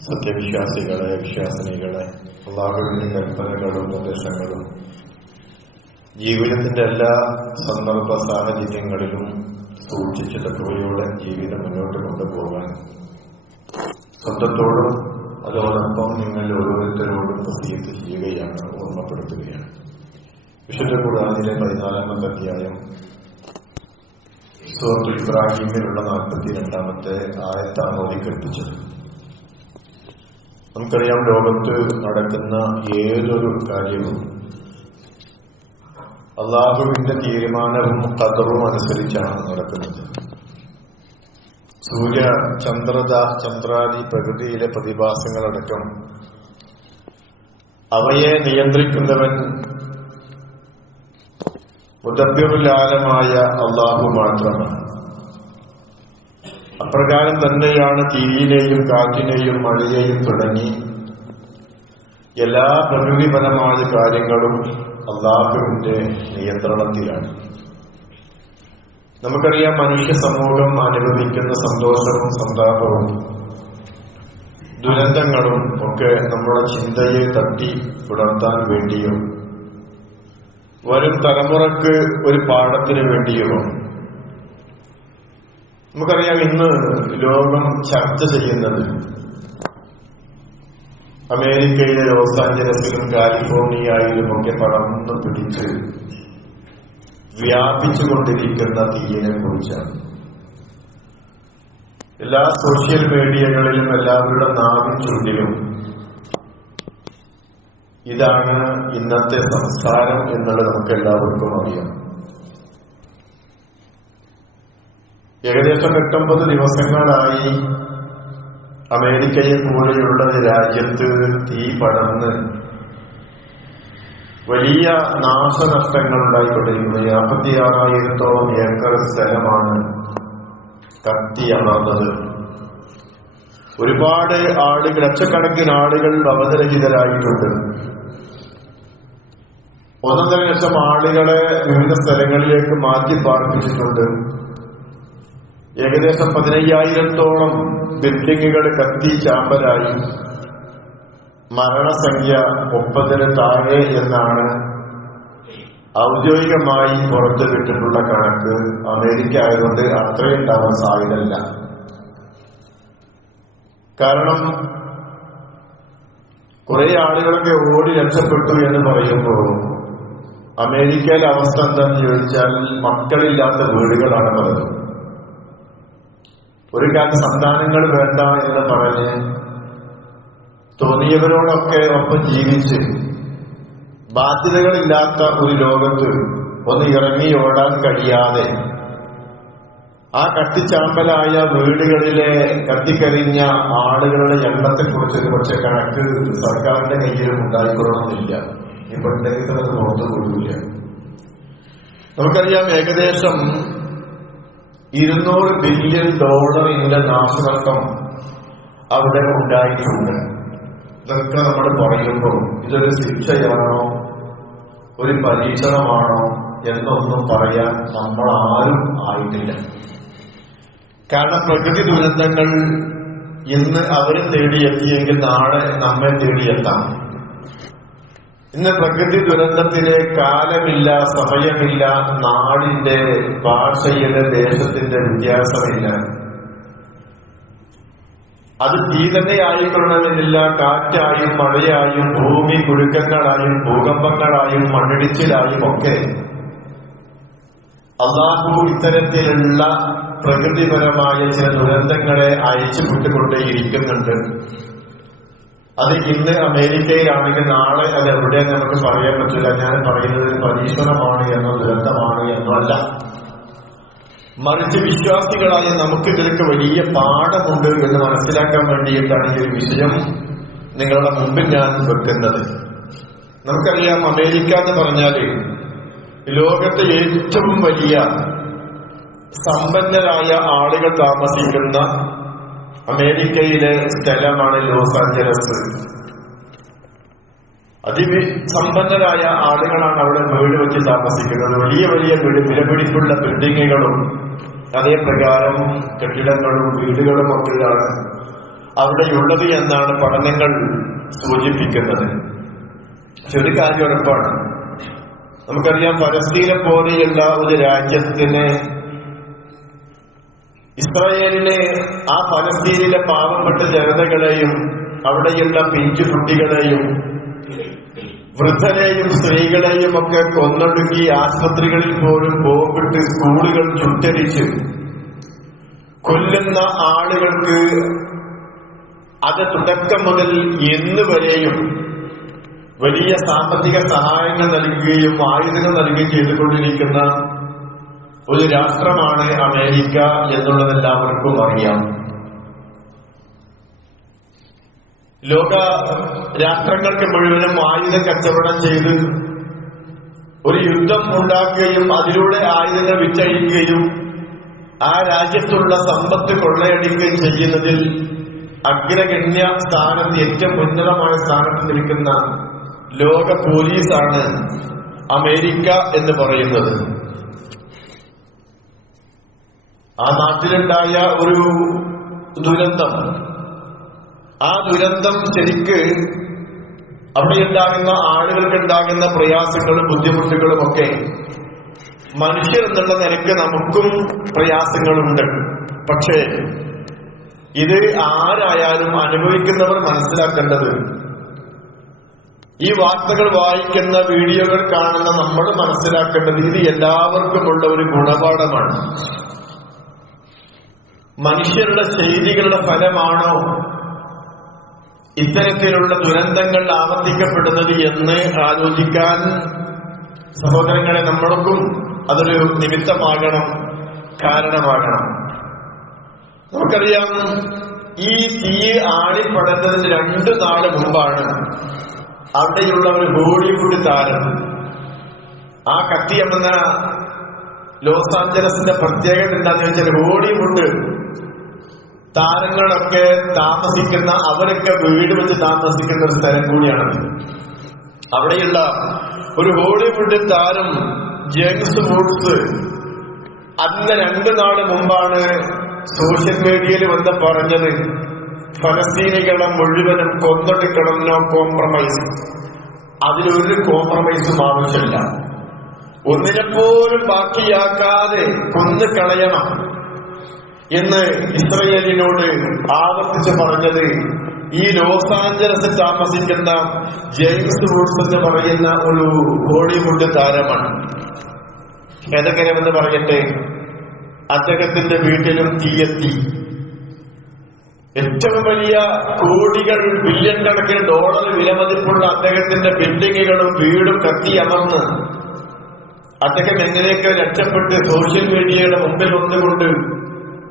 സത്യവിശ്വാസികളെ, വിശ്വാസിനികളെ, അല്ലാഹുവിന്റെ കൽപ്പനകളും ഉപദേശങ്ങളും ജീവിതത്തിന്റെ എല്ലാ സന്ദർഭ സാഹചര്യങ്ങളിലും സൂക്ഷിച്ച് തഖ്വയോടെ ജീവിതം മുന്നോട്ട് കൊണ്ടുപോകാൻ സ്വന്തത്തോടും അതോടൊപ്പം നിങ്ങൾ ഓരോരുത്തരോടും വസിയത്ത് ചെയ്യുകയാണ്, ഓർമ്മപ്പെടുത്തുകയാണ്. വിശുദ്ധ ഖുർആനിലെ 14-ാമത്തെ അധ്യായം സൂറത്തുൽ ഇബ്രാഹിമിലുള്ള 42-ാമത്തെ ആയത്താണ് ഓതിക്കേൽപ്പിച്ചത്. നമുക്കറിയാം, ലോകത്ത് നടക്കുന്ന ഏതൊരു കാര്യവും അള്ളാഹുവിന്റെ തീരുമാനവും ഖദറും അനുസരിച്ചാണ് നടക്കുന്നത്. സൂര്യ ചന്ദ്രാദി പ്രകൃതിയിലെ പ്രതിഭാസങ്ങളടക്കം അവയെ നിയന്ത്രിക്കുന്നവൻ മുദബ്ബിറുൽ ആലമായ അള്ളാഹു മാത്രമാണ്. അപ്രകാരം തന്നെയാണ് തീയിനെയും കാറ്റിനെയും മഴയെയും തുടങ്ങി എല്ലാ പ്രകൃതിപരമായ കാര്യങ്ങളും അള്ളാഹുവിന്റെ നിയന്ത്രണത്തിലാണ്. നമുക്കറിയാം, മനുഷ്യ സമൂഹം അനുഭവിക്കുന്ന സന്തോഷവും സന്താപവും ദുരന്തങ്ങളും ഒക്കെ നമ്മുടെ ചിന്തയെ തട്ടി ഉണർത്താൻ വേണ്ടിയും വരും തലമുറക്ക് ഒരു പാഠത്തിന് വേണ്ടിയുമാണ്. നമുക്കറിയാം, ഇന്ന് ലോകം ചർച്ച ചെയ്യുന്നത് അമേരിക്കയിലെ ലോസ് ആഞ്ചലസിലും കാലിഫോർണിയയിലും ഒക്കെ പടർന്നു പിടിച്ച് വ്യാപിച്ചുകൊണ്ടിരിക്കുന്ന തീയിനെ കുറിച്ചാണ്. എല്ലാ സോഷ്യൽ മീഡിയകളിലും എല്ലാവരുടെ നാവിൻ ചുണ്ടിലും ഇതാണ് ഇന്നത്തെ സംസ്കാരം എന്നുള്ളത് നമുക്ക് എല്ലാവർക്കും അറിയാം. ഏകദേശം 8-9 ദിവസങ്ങളായി അമേരിക്കയെ പോലെയുള്ള രാജ്യത്ത് തീ പടർന്ന് വലിയ നാശനഷ്ടങ്ങൾ ഉണ്ടായിക്കൊണ്ടിരിക്കുന്നത്. 56,000-ഓളം ഏക്കർ സ്ഥലമാണ് കത്തിയമർന്നത്. ഒരുപാട് ആളുകൾ, ലക്ഷക്കണക്കിന് ആളുകൾ അവതരഹിതരായിട്ടുണ്ട്. 1.5 ലക്ഷം ആളുകളെ വിവിധ സ്ഥലങ്ങളിലേക്ക് മാറ്റി പാർപ്പിച്ചിട്ടുണ്ട്. ഏകദേശം 15,000-ഓളം ബിൽഡിങ്ങുകൾ കത്തി ചാമ്പലായി. മരണസംഖ്യ 30-ന് താഴെ എന്നാണ് ഔദ്യോഗികമായി പുറത്തുവിട്ടിട്ടുള്ള കണക്ക്. അമേരിക്ക ആയതുകൊണ്ട് അത്രയും ഉണ്ടാവാൻ സാധ്യതയില്ല. കാരണം കുറെ ആളുകളൊക്കെ ഓടി രക്ഷപ്പെട്ടു എന്ന് പറയുമ്പോൾ അമേരിക്കയിലെ അവസ്ഥ എന്താണെന്ന് ചോദിച്ചാൽ മക്കളില്ലാത്ത വീടുകളാണ് പലതും. ഒരു കാലത്ത് സന്താനങ്ങൾ വേണ്ട എന്ന് പറഞ്ഞ് തോന്നിയവരോടൊക്കെ ഒപ്പം ജീവിച്ച് ബാധ്യതകളില്ലാത്ത ഒരു ലോകത്ത് ഒന്ന് ഇറങ്ങി ഓടാൻ കഴിയാതെ ആ കത്തിച്ചാമ്പലായ വീടുകളിലെ കത്തിക്കരിഞ്ഞ ആളുകളുടെ എണ്ണത്തെക്കുറിച്ച് പക്ഷെ കണക്ക് സർക്കാരിന്റെ കയ്യിലും ഉണ്ടായിക്കൊള്ളണമെന്നില്ല. ഇപ്പൊ ഉണ്ടെങ്കിൽ അത് പുറത്തു കൊള്ളില്ല. നമുക്കറിയാം, ഏകദേശം $200 ബില്യൺ നാശനഷ്ടം അവിടെ ഉണ്ടായിട്ടുണ്ട്. ഇതൊക്കെ നമ്മൾ പറയുമ്പോൾ ഇതൊരു ശിക്ഷയാണോ ഒരു പരീക്ഷണമാണോ എന്നൊന്നും പറയാൻ നമ്മൾ ആരും ആയിട്ടില്ല. കാരണം പ്രകൃതി ദുരന്തങ്ങൾ ഇന്ന് അവരെ തേടിയെത്തിയെങ്കിൽ നാളെ നമ്മെ തേടിയെത്താം. ഇന്ന് പ്രകൃതി ദുരന്തത്തിന് കാലമില്ല, സമയമില്ല, നാടിന്റെ, ഭാഷയുടെ, ദേശത്തിന്റെ വ്യത്യാസമില്ല. അത് തീ തന്നെ ആയിക്കൊള്ളണമെന്നില്ല. കാറ്റായും മഴയായും ഭൂമി കുലുക്കങ്ങളായും ഭൂകമ്പങ്ങളായും മണ്ണിടിച്ചിലായും ഒക്കെ അല്ലാഹു ഇത്തരത്തിലുള്ള പ്രകൃതിപരമായ ചില ദുരന്തങ്ങളെ അയച്ചു വിട്ടുകൊണ്ടേയിരിക്കുന്നുണ്ട്. അത് ഇന്ന് അമേരിക്കയിലാണെങ്കിൽ നാളെ അത് എവിടെ നമുക്ക് പറയാൻ പറ്റില്ല. ഞാൻ പറയുന്നത് പരീക്ഷണമാണ് എന്നോ ദുരന്തമാണ് എന്നോ അല്ല. മറിച്ച് വിശ്വാസികളായ നമുക്ക് ഇതിലേക്ക് വലിയ പാഠമുണ്ട് എന്ന് മനസ്സിലാക്കാൻ വേണ്ടിയിട്ടാണ് ഈ ഒരു വിഷയം നിങ്ങളുടെ മുമ്പിൽ ഞാൻ വെക്കുന്നത്. നമുക്കറിയാം, അമേരിക്ക എന്ന് പറഞ്ഞാല് ലോകത്തെ ഏറ്റവും വലിയ സമ്പന്നരായ ആളുകൾ താമസിക്കുന്ന അമേരിക്കയിലെ സ്ഥലമാണ് ലോസ് ആഞ്ചലസ്. അതിസമ്പന്നരായ ആളുകളാണ് അവിടെ വീട് വെച്ച് താമസിക്കുന്നത്. വലിയ വലിയ വിലപിടിപ്പുള്ള ബിൽഡിങ്ങുകളും അതേ പ്രകാരം കെട്ടിടങ്ങളും വീടുകളും ഒക്കെയാണ് അവിടെയുള്ളത് എന്നാണ് പഠനങ്ങൾ സൂചിപ്പിക്കുന്നത്. ഒരു കാര്യം ഉറപ്പാണ്, നമുക്കറിയാം, പലസ്തീനെ പോലെയുള്ള ഒരു രാജ്യത്തിന് ഇസ്രായേലിനെ, ആ പലസ്തീനിലെ പാവപ്പെട്ട ജനതകളെയും അവിടെയുള്ള പിഞ്ചു കുട്ടികളെയും വൃദ്ധരെയും സ്ത്രീകളെയും ഒക്കെ കൊന്നൊടുക്കി ആശുപത്രികളിൽ പോലും ബോംബിട്ട് സ്കൂളുകൾ ചുട്ടരിച്ച് കൊല്ലുന്ന ആളുകൾക്ക് അത് തുടക്കം മുതൽ ഇന്ന് വരെയും വലിയ സാമ്പത്തിക സഹായങ്ങൾ നൽകുകയും ആയുധങ്ങൾ നൽകുകയും ചെയ്തുകൊണ്ടിരിക്കുന്ന ഒരു രാഷ്ട്രമാണ് അമേരിക്ക എന്നുള്ളത് എല്ലാവർക്കും അറിയാം. ലോക രാഷ്ട്രങ്ങൾക്ക് മുഴുവനും ആയുധ കച്ചവടം ചെയ്ത് ഒരു യുദ്ധം ഉണ്ടാക്കുകയും അതിലൂടെ ആയുധങ്ങൾ വിറ്റഴിക്കുകയും ആ രാജ്യത്തുള്ള സമ്പത്ത് കൊള്ളയടിക്കുകയും ചെയ്യുന്നതിൽ അഗ്രഗണ്യ സ്ഥാനത്ത്, ഏറ്റവും ഉന്നതമായ സ്ഥാനത്ത് നിൽക്കുന്ന ലോക പോലീസാണ് അമേരിക്ക എന്ന് പറയുന്നത്. ആ നാട്ടിലുണ്ടായ ഒരു ദുരന്തം, ആ ദുരന്തം ശരിക്ക് അവിടെ ഉണ്ടാകുന്ന ആളുകൾക്കുണ്ടാകുന്ന പ്രയാസങ്ങളും ബുദ്ധിമുട്ടുകളും ഒക്കെ മനുഷ്യർ എന്നുള്ള നിലയ്ക്ക് നമുക്കും പ്രയാസങ്ങളുണ്ട്. പക്ഷേ ഇത് ആരായാലും അനുഭവിക്കുന്നവർ മനസ്സിലാക്കേണ്ടത്, ഈ വാർത്തകൾ വായിക്കുന്ന, വീഡിയോകൾ കാണുന്ന നമ്മൾ മനസ്സിലാക്കേണ്ടത്, ഇത് എല്ലാവർക്കുമുള്ള ഒരു ഗുണപാഠമാണ്. മനുഷ്യരുടെ ചെയ്തികളുടെ ഫലമാണോ ഇത്തരത്തിലുള്ള ദുരന്തങ്ങൾ ആവർത്തിക്കപ്പെടുന്നത് എന്ന് ആലോചിക്കാൻ സഹോദരങ്ങളെ നമ്മൾക്കും അതൊരു നിമിത്തമാകണം, കാരണമാകണം. നമുക്കറിയാം, ഈ തീ ആളിപ്പടർന്നതിന് 2 നാൾ മുമ്പാണ് അവിടെയുള്ള ഒരു ബോളിവുഡ് താരം, ആ കത്തിയമെന്ന ലോസ് ആഞ്ചലസിന്റെ പ്രത്യേകത എന്താണെന്ന് വെച്ചാൽ, ബോളിവുഡ് താരങ്ങളൊക്കെ താമസിക്കുന്ന, അവരൊക്കെ വീട് വെച്ച് താമസിക്കുന്ന ഒരു സ്ഥലം കൂടിയാണത്. അവിടെയുള്ള ഒരു ഹോളിവുഡ് താരം ജെയിംസ് വൂഡ്സ് അതിന് 2 നാൾ മുമ്പാണ് സോഷ്യൽ മീഡിയയിൽ വന്ന് പറഞ്ഞത്, ഫലസ്തീനികളെ മുഴുവനും കൊന്നൊടുക്കണം, നോ കോംപ്രമൈസ്. അതിലൊരു കോംപ്രമൈസും ആവശ്യമില്ല, ഒന്നിനെപ്പോലും ബാക്കിയാക്കാതെ കൊന്നു കളയണം എന്ന് ഇസ്രയേലിനോട് ആവർത്തിച്ച് പറഞ്ഞത് ഈ ലോസ് ആഞ്ചലസിൽ താമസിക്കുന്ന ജെയിംസ് വൂഡ്സ് എന്ന് പറയുന്ന ഒരു ഹോളിവുഡ് താരമാണ്. ഏതെങ്ങനെയെന്ന് പറയട്ടെ, അദ്ദേഹത്തിന്റെ വീട്ടിലും തീയെത്തി. ഏറ്റവും വലിയ കോടികൾ, ബില്യൺ കണക്കിന് ഡോളർ വിലമതിപ്പുള്ള അദ്ദേഹത്തിന്റെ ബിൽഡിങ്ങുകളും വീടും കത്തിയമർന്ന് അദ്ദേഹം എങ്ങനെയൊക്കെ രക്ഷപ്പെട്ട് സോഷ്യൽ മീഡിയയുടെ മുമ്പിൽ വന്നുകൊണ്ട്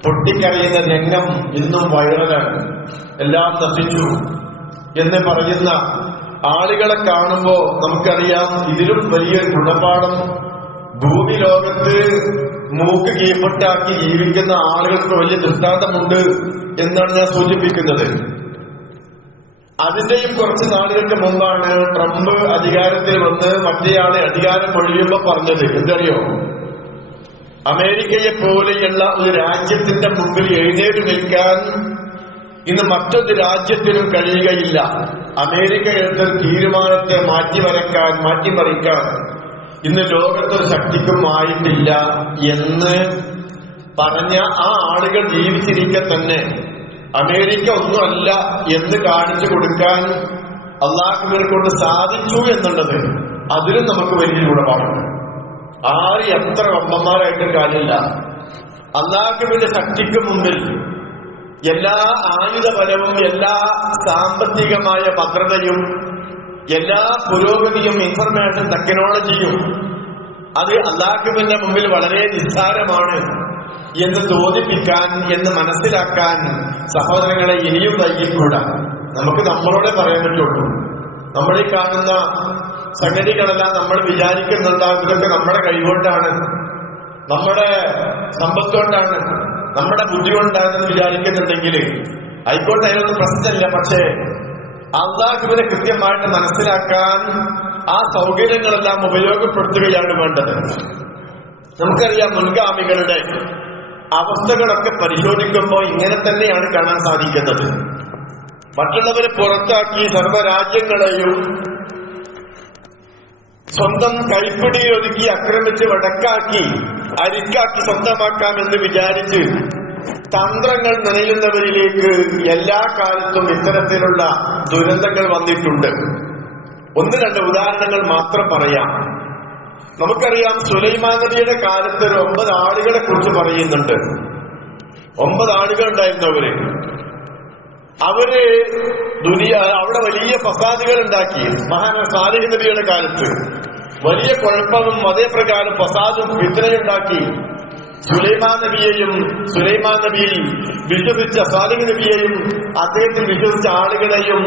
പൊട്ടിക്കരയുന്ന രംഗം ഇന്നും വൈറലാണ്. എല്ലാം നശിച്ചു എന്ന് പറയുന്ന ആളുകളെ കാണുമ്പോ നമുക്കറിയാം, ഇതിലും വലിയൊരു ഗുണപാഠം ഭൂമി ലോകത്ത് മൂക്ക് കീഴ്പൊട്ടാക്കി ജീവിക്കുന്ന ആളുകൾക്ക് വലിയ ദൃഷ്ടാന്തമുണ്ട് എന്നാണ് ഞാൻ സൂചിപ്പിക്കുന്നത്. അതിന്റെയും കുറച്ച് നാളുകൾക്ക് മുമ്പാണ് ട്രംപ് അധികാരത്തിൽ വന്ന് മറ്റേയാളെ അധികാരം ഒഴിയുമ്പോ പറഞ്ഞത് എന്തറിയോ, അമേരിക്കയെ പോലെയുള്ള ഒരു രാജ്യത്തിന്റെ മുമ്പിൽ എഴുന്നേറ്റ് നിൽക്കാൻ ഇന്ന് മറ്റൊരു രാജ്യത്തിനും കഴിയുകയില്ല. അമേരിക്ക എടുത്തൊരു തീരുമാനത്തെ മാറ്റിമറിക്കാൻ ഇന്ന് ലോകത്തൊരു ശക്തിക്കും ആയിട്ടില്ല എന്ന് പറഞ്ഞ ആ ആളുകൾ ജീവിച്ചിരിക്കെ തന്നെ അമേരിക്ക ഒന്നുമല്ല എന്ന് കാണിച്ചു കൊടുക്കാൻ അള്ളാഹുവിനെ കൊണ്ട് സാധിച്ചു എന്നുള്ളത് അതിലും നമുക്ക് വലിയ ഗുണപാഠമുണ്ട്. ആര് എത്ര വമ്പന്മാരായിട്ടും കാര്യമില്ല, അള്ളാഹുവിന്റെ ശക്തിക്ക് മുമ്പിൽ എല്ലാ ആയുധബലവും, എല്ലാ സാമ്പത്തികമായ ഭദ്രതയും, എല്ലാ പുരോഗതിയും, ഇൻഫർമേഷൻ ടെക്നോളജിയും അത് അള്ളാഹുവിന്റെ മുമ്പിൽ വളരെ നിസ്സാരമാണ് എന്ന് തോന്നിപ്പിക്കാൻ, എന്ന് മനസ്സിലാക്കാൻ സഹോദരങ്ങളെ ഇനിയും വൈകിക്കൂടാ. നമുക്ക് നമ്മളോടെ പറയാൻ പറ്റുള്ളൂ. നമ്മളീ കാണുന്ന സംഗതികളെല്ലാം നമ്മൾ വിചാരിക്കുന്നുണ്ടാകും ഇതൊക്കെ നമ്മുടെ കൈകൊണ്ടാണ്, നമ്മുടെ സമ്പത്ത് കൊണ്ടാണ്, നമ്മുടെ ബുദ്ധി കൊണ്ടാണെന്ന് വിചാരിക്കുന്നുണ്ടെങ്കിൽ ആയിക്കോട്ടെ, അതിനൊന്നും പ്രശ്നമില്ല. പക്ഷേ അള്ളാഹുവിനെ കൃത്യമായിട്ട് മനസ്സിലാക്കാൻ ആ സൗകര്യങ്ങളെല്ലാം ഉപയോഗപ്പെടുത്തുകയാണ് വേണ്ടത്. നമുക്കറിയാം, മുൻഗാമികളുടെ അവസ്ഥകളൊക്കെ പരിശോധിക്കുമ്പോൾ ഇങ്ങനെ തന്നെയാണ് കാണാൻ സാധിക്കുന്നത്. മറ്റുള്ളവരെ പുറത്താക്കി സർവ്വരാജ്യങ്ങളെയും സ്വന്തം കൈപ്പിടിയൊതുക്കി ആക്രമിച്ച് വടക്കാക്കി അരിക്കാക്കി സ്വന്തമാക്കാമെന്ന് വിചാരിച്ച് തന്ത്രങ്ങൾ നിലയുന്നവരിലേക്ക് എല്ലാ കാലത്തും ഇത്തരത്തിലുള്ള ദുരന്തങ്ങൾ വന്നിട്ടുണ്ട്. ഒന്ന് രണ്ട് ഉദാഹരണങ്ങൾ മാത്രം പറയാം. നമുക്കറിയാം, സുലൈമാൻ നബിയുടെ കാലത്ത് ഒരു 9 ആളുകളെ കുറിച്ച് പറയുന്നുണ്ട്. 9 ആളുകൾ ഉണ്ടായിരുന്നു. അവര് അവിടെ വലിയ ഫസാദുകൾ ഉണ്ടാക്കി. മഹാനായ സാലിഹ് നബിയുടെ കാലത്ത് വലിയ കുഴപ്പവും അതേപ്രകാരം ഫസാദും ഫിത്നയുണ്ടാക്കി. സുലൈമാൻ നബിയിൽ വിശ്വസിച്ച സാലിഹ് നബിയെയും അദ്ദേഹത്തിൽ വിശ്വസിച്ച ആളുകളെയും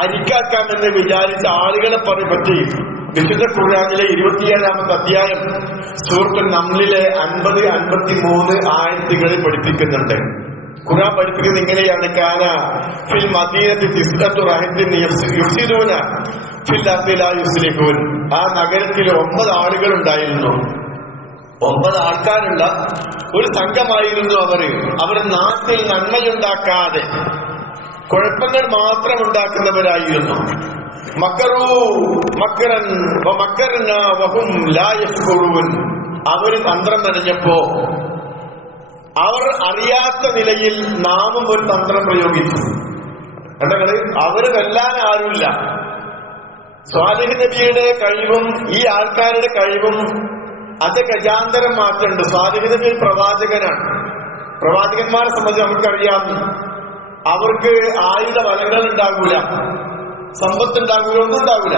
അരിക്കാക്കാമെന്ന് വിചാരിച്ച ആളുകളെ പറ്റി വിശുദ്ധ ഖുർആനിലെ 27-ാമത്തെ അധ്യായം സൂറത്തുൽ നംലിലെ 50-53 ആയത്തുകളിൽ പഠിപ്പിക്കുന്നുണ്ട്. ഖുർആൻ പഠിപ്പിക്കുന്നത് ഇങ്ങനെയാണ്: കാന ഫിൽ മദീനത്തി തിസ്അത്തു റഹ്തിൻ യുഫ്സിദൂന ഫിൽ അർദി ലാ യുസ്ലിഹൂൻ. ആ നഗരത്തിൽ 9 ആളുകൾ ഉണ്ടായിരുന്നു. 9 ആൾക്കാരുള്ള ഒരു സംഘമായിരുന്നു അവർ നാട്ടിൽ നന്മയുണ്ടാക്കാതെ കുഴപ്പങ്ങൾ മാത്രം ഉണ്ടാക്കുന്നവരായിരുന്നു. മക്കറൂ മക്കറൻ വമക്കർനാ വഹും ലാ യഷ്കുറൂൻ. അവര് തന്ത്രം മെനഞ്ഞപ്പോ അവർ അറിയാത്ത നിലയിൽ നാമും ഒരു തന്ത്രം പ്രയോഗിച്ചു. കണ്ടങ്ങള്, അവര് വെല്ലാൻ ആരുമില്ല. സ്വാലിഹ് നബിയുടെ കഴിവും ഈ ആൾക്കാരുടെ കഴിവും അത് ഗജാന്തരം മാറ്റുണ്ട്. സ്വാലിഹ് നബി പ്രവാചകനാണ്. പ്രവാചകന്മാരെ സംബന്ധിച്ച് നമുക്കറിയാം, അവർക്ക് ആയുധ ബലങ്ങൾ ഉണ്ടാകൂല, സമ്പത്തുണ്ടാകൂല, ഒന്നും ഉണ്ടാകൂല.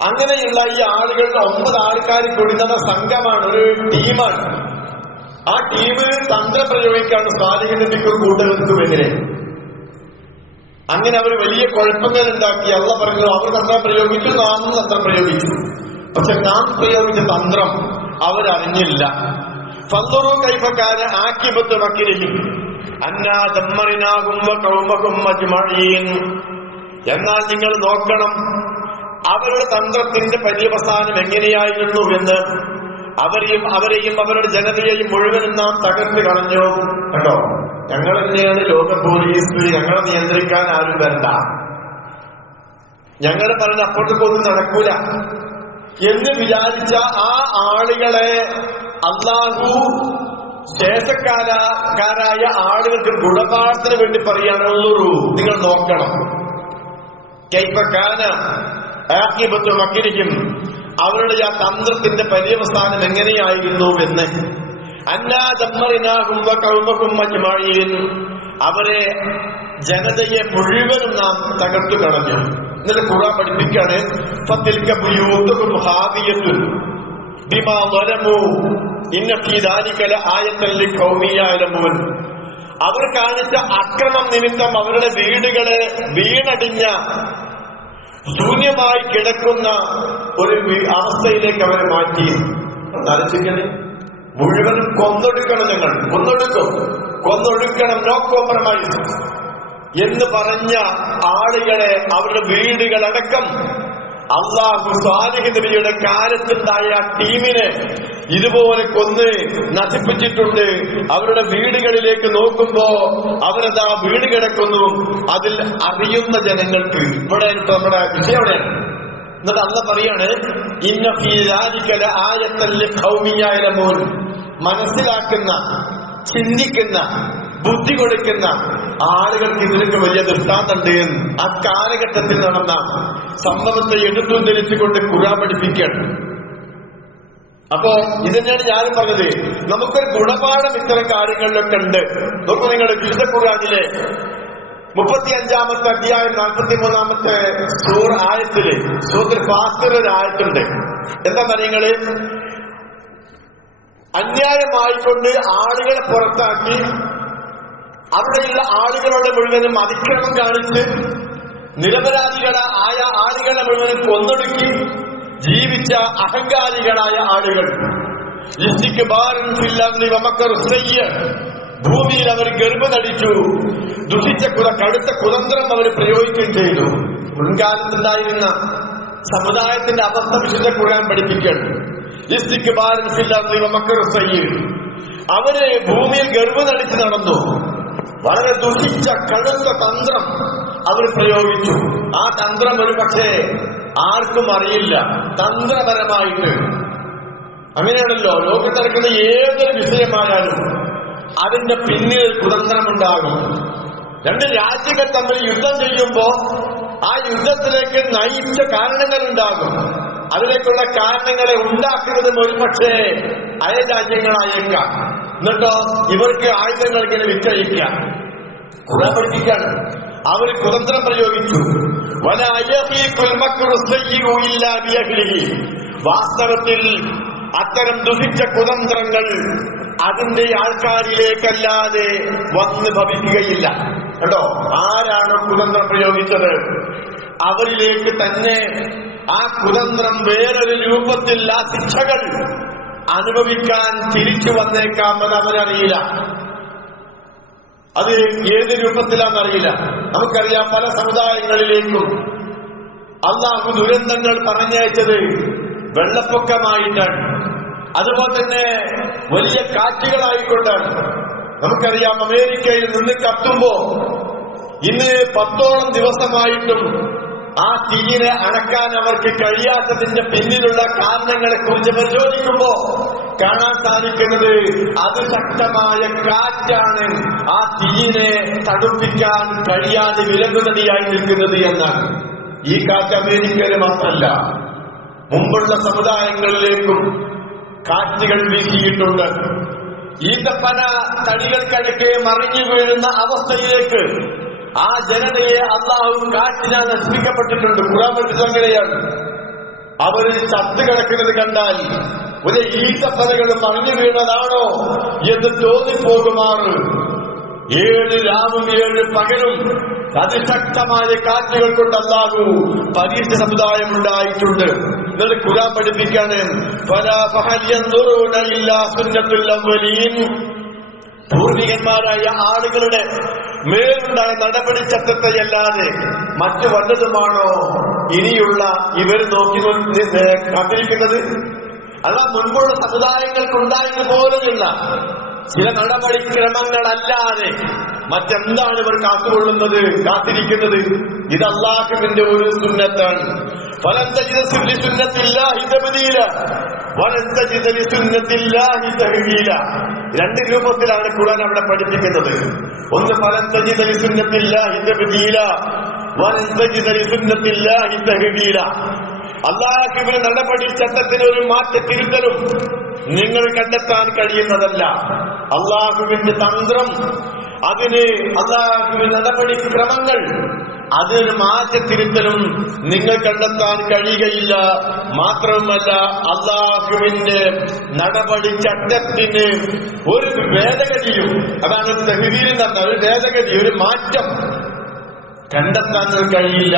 അങ്ങനെയുള്ള ഈ ആളുകളുടെ 9 ആൾക്കാർ കൂടുന്ന സംഘമാണ്, ഒരു ടീമാണ്. ആ ടീം തന്ത്രം പ്രയോഗിക്കാണ് സ്വാലിഹ് നബിക്ക് കൂട്ടർക്കുമെതിരെ. അങ്ങനെ അവർ വലിയ കുഴപ്പങ്ങൾ ഉണ്ടാക്കി. അള്ളാഹ് പറഞ്ഞു, അവർ തന്ത്രം പ്രയോഗിച്ചു, നാമും തന്ത്രം പ്രയോഗിച്ചു. പക്ഷെ നാം പ്രയോഗിച്ച തന്ത്രം അവരറിഞ്ഞില്ല. ഫൻദുറൂ കൈഫ കാന ആഖിബത്തു മക്രിഹിം അന്നാ ദമ്മറിനാഹും വഖൗമഹും അജ്മഈൻ. എന്നാൽ നിങ്ങൾ നോക്കണം, അവരുടെ തന്ത്രത്തിന്റെ പര്യവസാനം എങ്ങനെയായിരുന്നു എന്ന്. അവരെയും അവരുടെ ജനതയെയും മുഴുവനും നാം തകർത്ത് കളഞ്ഞു. കേട്ടോ, ഞങ്ങൾ തന്നെയാണ് ലോക പോലീസ്, ഞങ്ങളെ നിയന്ത്രിക്കാൻ ആരും വരണ്ട, ഞങ്ങൾ പറഞ്ഞ അപ്പുറത്തേക്കൊന്നും നടക്കൂല എന്ന് വിചാരിച്ച ആ ആളുകളെ അല്ലാഹു ശേഷക്കാരായ ആളുകൾക്ക് ഗുണപാഠത്തിന് വേണ്ടി പറയാനുള്ളൂ. നിങ്ങൾ നോക്കണം, കൈഫ കാന ആഖിബത്തു മക്രിഹിം, അവരുടെ ആ തന്ത്രത്തിന്റെ പര്യവസാനം എങ്ങനെയായിരുന്നു എന്ന്. അന്നാ ദമ്മറിനാഹും വഖൗമഹും അജ്മഈൻ, അവരെ ജനതയെ മുഴുവനും നാം തകർത്തു കളഞ്ഞു. എന്നിട്ട് ഖുർആൻ പഠിപ്പിക്കാണ്, ഫതിൽക ബുയൂതുഹും ഹാദിയത്തുൻ ബിമാ ളലമു ഇന്ന ഫീ ദാലിക ലആയതൻ ലിഖൗമി യഅലമൂൻ. അവർ കാണിച്ച അക്രമം നിമിത്തം അവരുടെ വീടുകളെ വീണടിഞ്ഞ ശൂന്യമായി കിടക്കുന്ന ഒരു അവസ്ഥയിലേക്ക് അവരെ മാറ്റി. ആലോചിക്കണേ, മുഴുവനും കൊന്നൊടുക്കണം, ഞങ്ങൾ കൊന്നൊടുക്കണം, നോ കോംപ്രമൈസ് എന്ന് പറഞ്ഞ ആളുകളെ, അവരുടെ വീടുകളടക്കം അല്ലാഹു സ്വാലിഹ് നബിയുടെ കാലത്തുണ്ടായ ടീമിനെ ഇതുപോലെ കൊന്ന് നശിപ്പിച്ചിട്ടുണ്ട്. അവരുടെ വീടുകളിലേക്ക് നോക്കുമ്പോ അവരത് ആ വീട് കിടക്കുന്നു. അതിൽ അറിയുന്ന ജനങ്ങൾക്ക്, ഇവിടെ നമ്മുടെ വിഷയം എവിടെയാണ്? എന്നിട്ട് അല്ലാഹ് പറയാണ്, ഇന്ന ഫീ ദാലിക ലആയതൻ ലിഖൗമി യഅലമൂൻ. മനസ്സിലാക്കുന്ന, ചിന്തിക്കുന്ന, ബുദ്ധി കൊടുക്കുന്ന ആളുകൾക്ക് ഇതിനൊക്കെ വലിയ ദൃഷ്ടാന്തമുണ്ട് എന്ന് ആ കാലഘട്ടത്തിൽ നടന്ന സംഭവത്തെ എടുത്തുദ്ധരിച്ചുകൊണ്ട് ഖുർആൻ പഠിപ്പിക്കുകയാണ്. അപ്പോ ഇതന്നെയാണ് ഞാൻ പറഞ്ഞത്, നമുക്കൊരു ഗുണപാഠം ഇത്തരം കാര്യങ്ങളിലൊക്കെ ഉണ്ട്. നോക്കൂ, നിങ്ങളുടെ വിശുദ്ധ ഖുർആനിലെ 35-ാമത്തെ അധ്യായം 43-ാമത്തെ ആയത്തില് സൂറത്തുൽ ഫാത്തിർ ഒരു ആയത്തുണ്ട്. എന്താ നിങ്ങള്, അന്യായമായിക്കൊണ്ട് ആളുകളെ പുറത്താക്കി അവിടെയുള്ള ആളുകളുടെ മുഴുവനും അതിക്രമം കാണിച്ച് നിരപരാധികളായ ആളുകളെ മുഴുവനും കൊന്നൊടുക്കി ജീവിച്ച അഹങ്കാരികളായ ആളുകൾ. ഭൂമിയിൽ അവർ ഗർഭധരിച്ചു, ദുഷിച്ച കടുത്ത കുതന്ത്രം അവർ പ്രയോഗിക്കുകയും ചെയ്തു. മുൻകാലത്തുണ്ടായിരുന്ന സമുദായത്തിന്റെ അവസ്ഥ വിശുദ്ധ ഖുർആൻ പഠിപ്പിക്കണം. അവര് ഭൂമിയിൽ ഗർഭനടിച്ച് നടന്നു. വളരെ ദുഷിച്ച കടുത്ത തന്ത്രം അവർ പ്രയോഗിച്ചു. ആ തന്ത്രം ഒരു പക്ഷേ ആർക്കും അറിയില്ല. തന്ത്രപരമായിട്ട് അങ്ങനെയാണല്ലോ ലോകത്ത് നടക്കുന്ന ഏതൊരു വിഷയമായാലും അതിന്റെ പിന്നിൽ കുതന്ത്രമുണ്ടാകും. രണ്ട് രാജ്യങ്ങൾ തമ്മിൽ യുദ്ധം ചെയ്യുമ്പോ ആ യുദ്ധത്തിലേക്ക് നയിച്ച കാരണങ്ങൾ ഉണ്ടാകും. അതിലേക്കുള്ള കാരണങ്ങളെ ഉണ്ടാക്കുന്നതും ഒരു പക്ഷേ അയൽ രാജ്യങ്ങളായേക്കാം. എന്നിട്ടോ ഇവർക്ക് ആയുധങ്ങൾ ഇങ്ങനെ വിറ്റഴിക്കാം. ഖുർആൻ പഠിപ്പിക്കാണ്. അവർ കുതന്ത്രം പ്രയോഗിച്ചു. വാസ്തവത്തിൽ അത്തരം ദുഷിച്ച കുതന്ത്രങ്ങൾ അതിന്റെ ആൾക്കാരിലേക്കല്ലാതെ വന്ന് ഭവിക്കുകയില്ല. കേട്ടോ, ആരാണോ കുതന്ത്രം പ്രയോഗിച്ചത് അവരിലേക്ക് തന്നെ ആ കുതന്ത്രം വേറൊരു രൂപത്തിൽ ആ ശിക്ഷകൾ അനുഭവിക്കാൻ തിരിച്ചു വന്നേക്കാമെന്ന് അവരറിയില്ല. അത് ഏത് രൂപത്തിലാണെന്നറിയില്ല. നമുക്കറിയാം, പല സമുദായങ്ങളിലേക്കും അള്ളാഹു ദുരന്തങ്ങൾ പറഞ്ഞയച്ചത് വെള്ളപ്പൊക്കമായിട്ടാണ്. അതുപോലെ തന്നെ വലിയ കാറ്റുകളായിക്കൊണ്ടാണ്. നമുക്കറിയാം, അമേരിക്കയിൽ നിന്ന് കത്തുമ്പോ ഇന്ന് 10ഓളം ദിവസമായിട്ടും ആ തീരെ അണക്കാൻ അവർക്ക് കഴിയാത്തതിന്റെ പിന്നിലുള്ള കാരണങ്ങളെ കുറിച്ച് പരിശോധിക്കുമ്പോ കാണാൻ സാധിക്കുന്നത് അതിശക്തമായ കാറ്റാണ് ആ തീരെ തണുപ്പിക്കാൻ കഴിയാതെ വിലങ്ങുനടിയായി നിൽക്കുന്നത് എന്നാണ്. ഈ കാറ്റ് അമേരിക്കയിലെ മാത്രമല്ല, മുമ്പുള്ള സമുദായങ്ങളിലേക്കും കാറ്റുകൾ വീശിയിട്ടുണ്ട്. ഈത്തപ്പന തടികൾക്കടുക്കെ മറിഞ്ഞു വീഴുന്ന അവസ്ഥയിലേക്ക് ആ ജനതയെ അള്ളാഹു കാറ്റിനാൽ നശിപ്പിക്കപ്പെട്ടിട്ടുണ്ട്. ഖുർആൻ പഠിപ്പിച്ചത് അങ്ങനെയാണ്. അവർ ചത്തു കിടക്കുന്നത് കണ്ടാൽ ഒരു ഈത്തപ്പനകൾ മറിഞ്ഞു വീണതാണോ എന്ന് തോന്നിപ്പോകുമാറ് 7 രാവും 7 പകലും അതിശക്തമായ കാറ്റുകൾ കൊണ്ട് അല്ലാഹു പരീക്ഷ സമുദായം ഉണ്ടായിട്ടുണ്ട്. എന്നിട്ട് ഖുർആൻ പഠിപ്പിക്കാണ്, പൂർവികന്മാരായ ആളുകളുടെ മേലുണ്ടായ നടപടിച്ചട്ടത്തെയല്ലാതെ മറ്റു വല്ലതുമാണോ ഇനിയുള്ള ഇവർ നോക്കി കാത്തിരിക്കുന്നത്? അല്ല, മുൻപുള്ള സമുദായങ്ങൾക്കുണ്ടായതുപോലെയുള്ള ചില നടപടിക്രമങ്ങളല്ലാതെ മറ്റെന്താണ് ഇവർ കാത്തിരിക്കുന്നത്? ഇത് അല്ലാഹുവിന്റെ ഒരു സുന്നത്താണ്. ഫലൻ തജിദ ലിസുന്നത്തില്ലാഹി തബ്ദീല വലൻ തജിദ ലിസുന്നത്തില്ലാഹി തഹ്വീല. 2 രൂപത്തിലാണ് ഖുർആൻ അവിടെ പഠിപ്പിക്കുന്നത്. ഒന്ന് ഫലൻ തജിദ ലിസുന്നത്തില്ലാഹി തബ്ദീല വലൻ തജിദ ലിസുന്നത്തില്ലാഹി തഹ്വീല. അല്ലാഹുവിന്റെ നടപടി ചട്ടത്തിന് ഒരു മാറ്റത്തിരുത്തലും നിങ്ങൾ കണ്ടെത്താൻ കഴിയുന്നതല്ല. അല്ലാഹുവിന്റെ തന്ത്രം, അതിന് അല്ലാഹുവിന്റെ നടപടിക്രമങ്ങൾ, അതിന് മാറ്റത്തിരുത്തലും നിങ്ങൾ കണ്ടെത്താൻ കഴിയുകയില്ല. മാത്രവുമല്ല, അല്ലാഹുവിന്റെ നടപടി ചട്ടത്തിന് ഒരു ഭേദഗതിയും, അതാണ് തഹ്വീൽ എന്ന ഒരു ഭേദഗതി, ഒരു മാറ്റം കണ്ടെത്താൻ കഴിയില്ല.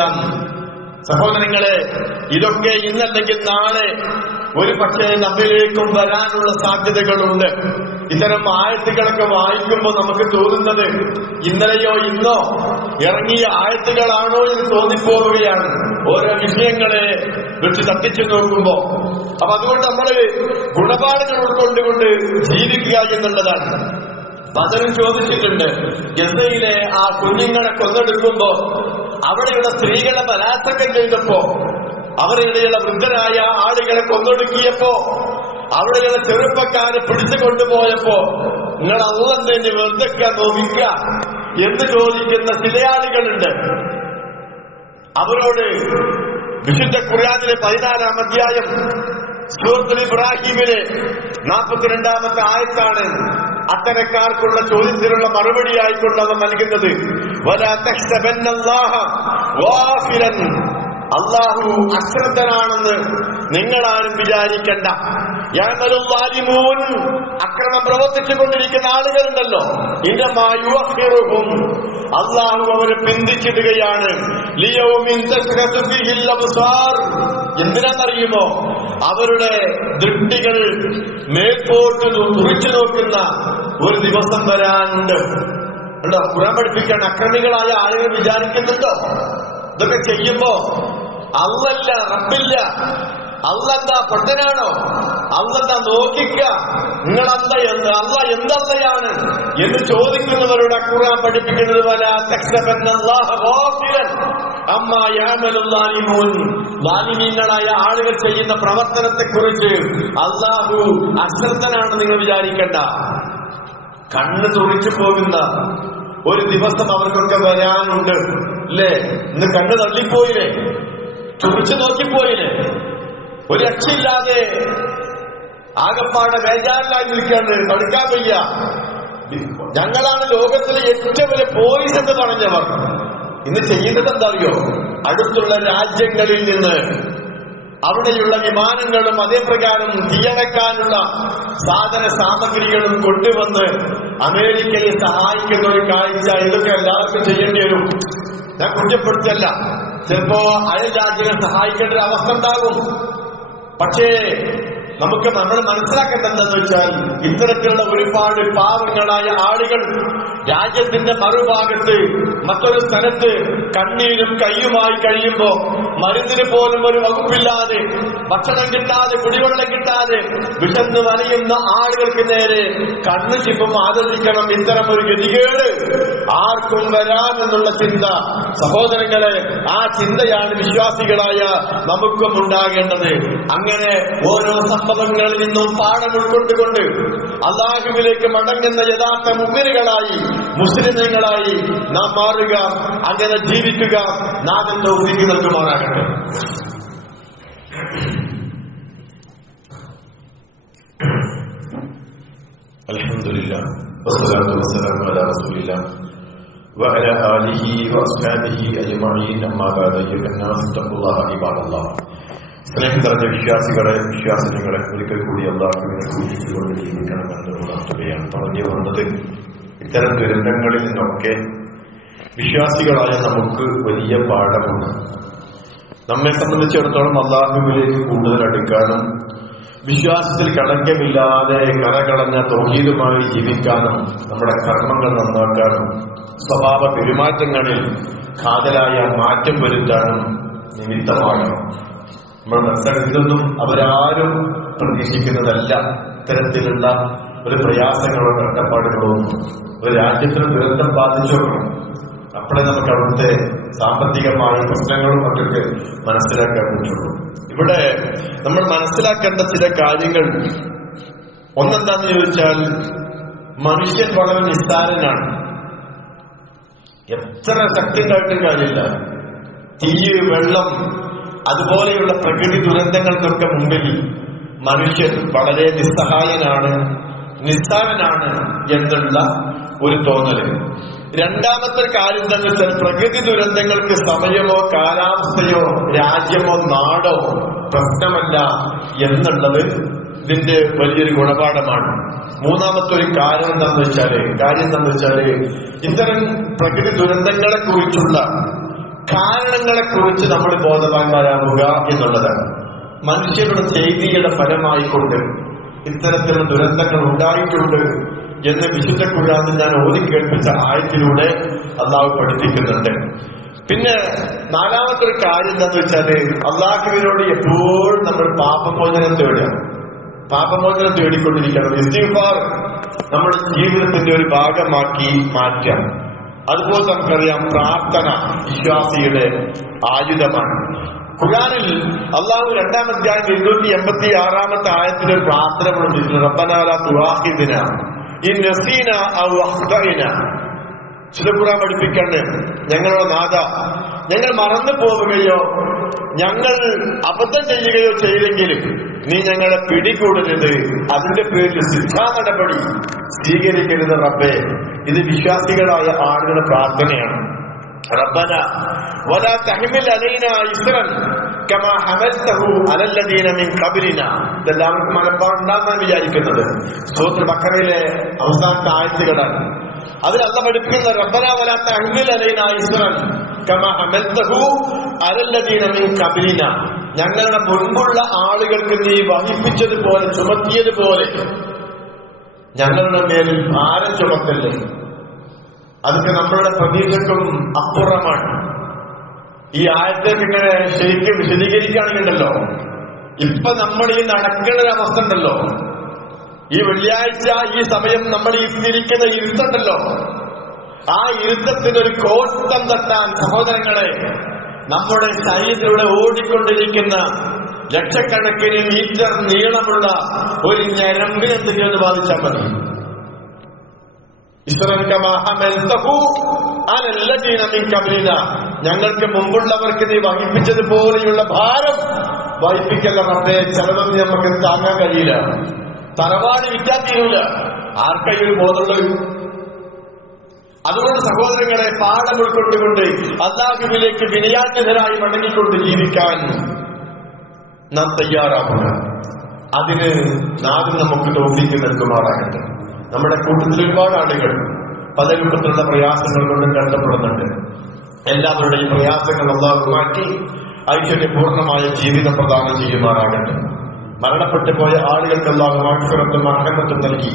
സഹോദരങ്ങളെ, ഇതൊക്കെ ഇന്നല്ലെങ്കിൽ നാളെ ഒരു പക്ഷേ നമ്മിലേക്കും വരാനുള്ള സാധ്യതകളുണ്ട്. ഇത്തരം ആയത്തുകളൊക്കെ വായിക്കുമ്പോൾ നമുക്ക് തോന്നുന്നത് ഇന്നലെയോ ഇന്നോ ഇറങ്ങിയ ആയത്തുകളാണോ എന്ന് തോന്നിപ്പോവുകയാണ് ഓരോ വിഷയങ്ങളെ വെച്ച് തട്ടിച്ചു നോക്കുമ്പോ. അപ്പൊ അതുകൊണ്ട് നമ്മൾ ഗുണപാഠങ്ങൾ ഉൾക്കൊണ്ടുകൊണ്ട് ജീവിക്കുക എന്നുള്ളതാണ്. പലരും ചോദിച്ചിട്ടുണ്ട്, ഗസയിലെ ആ കുഞ്ഞുങ്ങളെ കൊന്നെടുക്കുമ്പോ അവിടെയുള്ള സ്ത്രീകളെ ബലാത്സംഗം ചെയ്തപ്പോ, അവരിടെയുള്ള വൃദ്ധരായ ആളുകളെ കൊന്നൊടുക്കിയപ്പോ, അവിടെയുള്ള ചെറുപ്പക്കാരെ പിടിച്ചു കൊണ്ടുപോയപ്പോ നിങ്ങൾ അള്ളാഹ് തന്നെ വെറുതെ നോക്കുക എന്ന് ചോദിക്കുന്ന ചില ആളുകളുണ്ട്. അവരോട് വിശുദ്ധ ഖുർആനിലെ 14-ാം അധ്യായം സൂറത്തുൽ ഇബ്രാഹിമിലെ 42-ാമത്തെ ആയത്താണ് അത്തരക്കാർക്കുള്ള ചോദ്യത്തിനുള്ള മറുപടിയായിക്കൊണ്ട് അവർ നൽകുന്നത്. വലാ തഹ്സബന്നല്ലാഹ ഗാഫിലൻ, അല്ലാഹു അശ്രദ്ധനാണെന്ന് നിങ്ങളാരും വിചാരിക്കണ്ട. യഅമലു ളാലിമൂൻ, അക്രമം പ്രവർത്തിച്ചുകൊണ്ടിരിക്കുന്ന ആളുകളുണ്ടല്ലോ, ഇന്നമാ യുഅഖിറുഹും, അല്ലാഹു അവരെ പിന്തിച്ചിടുകയാണ്. ലിയൗമിൻ തശ്ഖസു ഫീഹിൽ അബ്സാർ, എന്തിനാണെന്നറിയുമോ? അവരുടെ ദൃഷ്ടികൾ മേൽപോട്ട് തുറിച്ചു നോക്കുന്ന ഒരു ദിവസം വരാനുണ്ട്. ഉണ്ടോ? ഖുർആൻ പഠിപ്പിക്കാൻ അക്രമികളായ ആളുകൾ വിചാരിക്കുന്നുണ്ടോ ഇതൊക്കെ ചെയ്യുമ്പോ അള്ളല്ല, റബ്ബില്ല, അള്ളെന്താ പൊട്ടനാണോ? അള്ളെന്താ നോക്കിക്ക? നിങ്ങളല്ല എന്ത് അള്ള എന്തല്ലയാണ് എന്ന് ചോദിക്കുന്നവരോട് ഖുർആൻ പഠിപ്പിക്കുന്നത് ായ ആളുകൾ ചെയ്യുന്ന പ്രവർത്തനത്തെ കുറിച്ച് അള്ളാഹു അശ്രദ്ധനാണ് നിങ്ങൾ വിചാരിക്കേണ്ട. കണ്ണ് തുറിച്ചു പോകുന്ന ഒരു ദിവസം അവർക്കൊക്കെ വരാനുണ്ട് അല്ലേ? ഇന്ന് കണ്ണ് തള്ളിപ്പോയില്ലേ? തുറിച്ചു നോക്കിപ്പോയില്ലേ? ഒരു രക്ഷയില്ലാതെ ആകപ്പാടെ വേജാറിലായി നിൽക്കാണ്ട് തടുക്കാൻ വയ്യ. ഞങ്ങളാണ് ലോകത്തിലെ ഏറ്റവും വലിയ പോലീസ് എന്ന് പറഞ്ഞവർ. ഇന്ന് ചെയ്യുന്നത് എന്താ അറിയോ? അടുത്തുള്ള രാജ്യങ്ങളിൽ നിന്ന് അവിടെയുള്ള വിമാനങ്ങളും അതേപ്രകാരം തീയടക്കാനുള്ള സാധന സാമഗ്രികളും കൊണ്ടുവന്ന് അമേരിക്കയെ സഹായിക്കുന്ന ഒരു കാഴ്ച ഇതൊക്കെ എല്ലാവർക്കും ചെയ്യേണ്ടി വരും. ഞാൻ കുറ്റപ്പെടുത്തല്ല, ചിലപ്പോ അയൽ രാജ്യങ്ങൾ സഹായിക്കേണ്ട ഒരു അവസ്ഥ ഉണ്ടാകും. പക്ഷേ നമ്മൾ മനസ്സിലാക്കേണ്ടത് എന്താണെന്ന് വെച്ചാൽ ഇത്തരത്തിലുള്ള ഒരുപാട് പാവങ്ങളായ ആളുകൾ രാജ്യത്തിന്റെ മറുഭാഗത്ത് മറ്റൊരു സ്ഥലത്ത് കണ്ണീരും കയ്യുമായി കഴിയുമ്പോ മരുന്നിന് പോലും ഒരു വകുപ്പില്ലാതെ, ഭക്ഷണം കിട്ടാതെ, കുടിവെള്ളം കിട്ടാതെ വിശന്ന് വലയുന്ന ആളുകൾക്ക് നേരെ കണ്ണു ചിപ്പും ആലോചിക്കണം. ഇത്തരം ഒരു ഗതികേട് ആർക്കും വരാമെന്നുള്ള ചിന്ത, സഹോദരങ്ങളെ, ആ ചിന്തയാണ് വിശ്വാസികളായ നമുക്കും ഉണ്ടാകേണ്ടത്. അങ്ങനെ ഓരോ സംഭവങ്ങളിൽ നിന്നും പാഠം ഉൾക്കൊണ്ടുകൊണ്ട് അല്ലാഹുവിലേക്ക് മടങ്ങുന്ന യഥാർത്ഥ മുഅ്മിനുകളായി, മുസ്ലിമീങ്ങളായി നാം മാറുക, അങ്ങനെ ജീവിക്കുക. നാഥൻ തൗഫീഖ് നൽകുമാറാകട്ടെ. അൽഹംദുലില്ലാഹ് വസ്സലാത്തു വസ്സലാമു അലാ റസൂലില്ലാഹ് വഅലാ ആലിഹി വഅസ്ഹാബിഹി അജ്മഈൻ. അമ്മാ ബഅദ്. അയ്യുഹന്നാസ് തഖുല്ലാഹ ഇബാദല്ലാഹ്. സ്നേഹം നിറഞ്ഞ വിശ്വാസികളെ, വിശ്വാസിനികളെ, ഒരിക്കൽ കൂടി അല്ലാഹുവിനെ സൂക്ഷിച്ചുകൊണ്ട് ജീവിക്കണമെന്ന് ഉണർത്തുകയാണ്. പറഞ്ഞു വന്നത്, ഇത്തരം ദുരന്തങ്ങളിൽ നിന്നൊക്കെ വിശ്വാസികളായ നമുക്ക് വലിയ പാഠമുണ്ട്. നമ്മെ സംബന്ധിച്ചിടത്തോളം അല്ലാഹുവിലേക്ക് കൂടുതൽ അടുക്കാനും വിശ്വാസത്തിൽ കളങ്കമില്ലാതെ കറകളഞ്ഞ തൗഹീദുമായി ജീവിക്കാനും നമ്മുടെ കർമ്മങ്ങൾ നന്നാക്കാനും സ്വഭാവ പെരുമാറ്റങ്ങളിൽ കാതലായ മാറ്റം വരുത്താനും നിമിത്തമാകണം. നമ്മൾ മനസ്സിലാക്കുന്നതൊന്നും അവരാരും പ്രതീക്ഷിക്കുന്നതല്ല. ഇത്തരത്തിലുള്ള ഒരു പ്രയാസങ്ങളോ കഷ്ടപ്പാടുകളോ ഒരു രാജ്യത്തിന് ദുരന്തം ബാധിച്ചോ അപ്പോഴേ നമുക്ക് അവിടുത്തെ സാമ്പത്തികമായ പ്രശ്നങ്ങളും മറ്റൊക്കെ മനസ്സിലാക്കാൻ പറ്റുള്ളൂ. ഇവിടെ നമ്മൾ മനസ്സിലാക്കേണ്ട ചില കാര്യങ്ങൾ ഒന്നെന്താന്ന് ചോദിച്ചാൽ, മനുഷ്യൻ വളരെ നിസ്സാരനാണ്. എത്ര ശക്തി ഉണ്ടായിട്ടും കാര്യമില്ല. തീ, വെള്ളം, അതുപോലെയുള്ള പ്രകൃതി ദുരന്തങ്ങൾക്കൊക്കെ മുമ്പിൽ മനുഷ്യൻ വളരെ നിസ്സഹായനാണ്, നിസ്സാരനാണ് എന്നുള്ള ഒരു തോന്നല്. രണ്ടാമത്തെ കാര്യം എന്താണെന്ന് വെച്ചാൽ, പ്രകൃതി ദുരന്തങ്ങൾക്ക് സമയമോ കാലാവസ്ഥയോ രാജ്യമോ നാടോ പ്രശ്നമല്ല എന്നുള്ളത് ഇതിന്റെ വലിയൊരു ഗുണപാഠമാണ്. മൂന്നാമത്തെ ഒരു കാര്യം എന്താണെന്ന് വെച്ചാല് ഇത്തരം പ്രകൃതി ദുരന്തങ്ങളെ കുറിച്ചുള്ള കാരണങ്ങളെ കുറിച്ച് നമ്മൾ ബോധവാന്മാരാവുക എന്നുള്ളതാണ്. മനുഷ്യരുടെ ചെയ്തിയുടെ ഫലമായിക്കൊണ്ട് ഇത്തരത്തിലുള്ള ദുരന്തങ്ങൾ ഉണ്ടായിട്ടുണ്ട് എന്ന് വിശുദ്ധ ഖുർആനിൽ ഞാൻ ഓതി കേൾപ്പിച്ച ആയത്തിലൂടെ അള്ളാഹു പഠിപ്പിക്കുന്നുണ്ട്. പിന്നെ നാലാമത്തെ ഒരു കാര്യം എന്താന്ന് വെച്ചാല്, അള്ളാഹുവിനോട് എപ്പോഴും നമ്മൾ പാപമോചനം തേടിക്കൊണ്ടിരിക്കണം. ഇസ്തിഗ്ഫാർ നമ്മുടെ ജീവിതത്തിന്റെ ഒരു ഭാഗമാക്കി മാറ്റാം. അതുപോലെ നമുക്കറിയാം, പ്രാർത്ഥന വിശ്വാസിയുടെ ആയുധമാണ്. ഖുർആനിൽ അള്ളാഹു 2-ാം അധ്യായം 286 ആയത്തിൽ ഒരു പ്രാർത്ഥന പഠിപ്പിച്ചിട്ടുണ്ട്. റബ്ബനാ ലാ തുആഖിദ്നാ ഇൻ നസീനാ ഔ അഖ്തഅനാ. ഖുർആൻ പഠിപ്പിക്കണ്ട്, ഞങ്ങളുടെ നാഥ, ഞങ്ങൾ മറന്നു പോവുകയോ ഞങ്ങൾ അബദ്ധം ചെയ്യുകയോ ചെയ്തെങ്കിൽ നീ ഞങ്ങളെ പിടികൂടരുത്, അതിന്റെ പേരിൽ ശിക്ഷാ നടപടി സ്വീകരിക്കരുത് റബ്ബേ. ഇത് വിശ്വാസികളായ ആളുകളുടെ പ്രാർത്ഥനയാണ്. റബ്ബന വലാ തഹ്മിൽ അലൈനാ ഇസ്റൻ കമാ ഹമൽതഹു അലല്ലദീന മിൻ ഖബ്ലിനാ. ഇതെല്ലാവർക്കും മനപ്പാടുണ്ടാകുമെന്നാണ് വിചാരിക്കുന്നത്. സൂറത്തുൽ ബഖറയിലെ അവസാനത്തെ ആയത്തുകളാണ്. അതിൽ അല്ലാഹു പഠിപ്പിക്കുന്ന റബ്ബന വലാ തഹ്മിൽ അലൈനാ ഇസ്റൻ കമാ ഹമൽതഹു അലല്ലദീന മിൻ ഖബ്ലിനാ. ഞങ്ങളുടെ മുൻപുള്ള ആളുകൾക്ക് നീ വഹിപ്പിച്ചതുപോലെ, ചുമത്തിയതുപോലെ ഞങ്ങളുടെ മേലിൽ ഭാരം ചുമത്തല്ലേ. അതൊക്കെ നമ്മളുടെ പ്രതീക്ഷക്കും അപ്പുറമാണ്. ഈ ആയത്തേക്ക് ഇങ്ങനെ ശരിക്കും വിശദീകരിക്കുകയാണെങ്കിലോ, ഇപ്പൊ നമ്മൾ ഈ നടക്കുന്ന ഒരു അവസ്ഥ ഉണ്ടല്ലോ, ഈ വെള്ളിയാഴ്ച ഈ സമയം നമ്മൾ ഈ ഇരിക്കുന്ന ഇരുത്തുണ്ടല്ലോ, ആ ഇരുത്തത്തിനൊരു കോട്ടം തട്ടാൻ സഹോദരങ്ങളെ നമ്മുടെ ശരീരത്തിലൂടെ ഓടിക്കൊണ്ടിരിക്കുന്ന ലക്ഷക്കണക്കിന് മീറ്റർ നീളമുള്ള ഒരു ഞരമ്പിന് എന്തെങ്കിലും ബാധിച്ചാൽ മതി. ഞങ്ങൾക്ക് മുമ്പുള്ളവർക്ക് നീ വഹിപ്പിച്ചതുപോലെയുള്ള ഭാരം വഹിപ്പിക്കല്ല റബ്ബേ, ചെലവൊന്നും നമുക്ക് താങ്ങാൻ കഴിയില്ല. തറവാട് വിറ്റാൻ തീരൂല, ആർക്കൈയൊരു ബോധമുള്ളൂ. അതുകൊണ്ട് സഹോദരങ്ങളെ പാഠം ഉൾക്കൊണ്ടുകൊണ്ട് അല്ലാഹുവിലേക്ക് വിനയാന്വിതരായി മടങ്ങിക്കൊണ്ട് ജീവിക്കാൻ നാം തയ്യാറാവുക. അതിന് നാം നമുക്ക് തൗഫീഖ് നൽകുമാറാകട്ടെ. നമ്മുടെ കൂട്ടത്തിൽ ഒരുപാട് ആളുകൾ പല രൂപത്തിലുള്ള പ്രയാസങ്ങൾ കൊണ്ടും കഷ്ടപ്പെടുന്നുണ്ട്. എല്ലാവരുടെയും പ്രയാസങ്ങൾ അല്ലാഹു മാറ്റി ഐശ്വര്യപൂർണമായ ജീവിതം പ്രദാനം ചെയ്യുമാറാകട്ടെ. മരണപ്പെട്ടു പോയ ആളുകൾക്ക് അല്ലാഹു മഗ്ഫിറത്തും റഹ്മത്തും നൽകി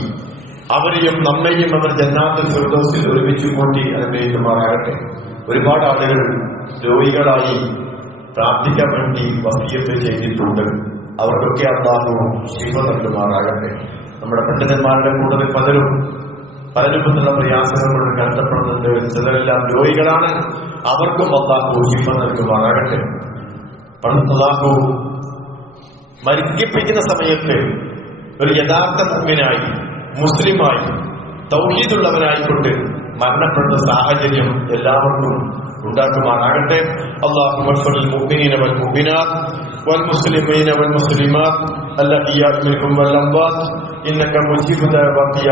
അവരെയും നമ്മെയും അവർ ജന്നാത്തുൽ ഫിർദൗസിൽ ഒരുമിച്ച് കൂട്ടി അനുഗ്രഹിക്കുമാറാകട്ടെ. ഒരുപാട് ആളുകൾ രോഗികളായി പ്രാർത്ഥിക്കാൻ വേണ്ടി വസിയത്ത് ചെയ്തിട്ടുണ്ട്. അവർക്കൊക്കെ അല്ലാഹു ശിഫ നൽകുമാറാകട്ടെ. നമ്മുടെ പണ്ഡിതന്മാരുടെ കൂടുതൽ പലരും പല രൂപത്തിലുള്ള പ്രയാസങ്ങൾ കൊണ്ട് കഷ്ടപ്പെടുന്നുണ്ട്. ചിലരെല്ലാം രോഗികളാണ്, അവർക്കും അല്ലാഹു ശിഫ നൽകുമാറാകട്ടെ. അല്ലാഹു മരിപ്പിക്കുന്ന സമയത്ത് ഒരു യഥാർത്ഥ മുഅ്മിനായി മുസ്ലിമായി തൗഹീദുള്ളവനായിക്കൊണ്ട് മരണപ്പെട്ട സാഹചര്യം എല്ലാവർക്കും ഉണ്ടാക്കുമാറാകട്ടെ. അല്ലാഹുമ്മ ഗ്ഫിർ മുഅ്മിനീന വൽ മുഅ്മിനാത്ത് വൽ മുസ്ലിമീന വൽ മുസ്ലിമാത്ത് അൽ അഹ്യാഇ മിൻഹും വൽ അംവാത്ത് ഇന്നക മുജീബു ദഅവാതി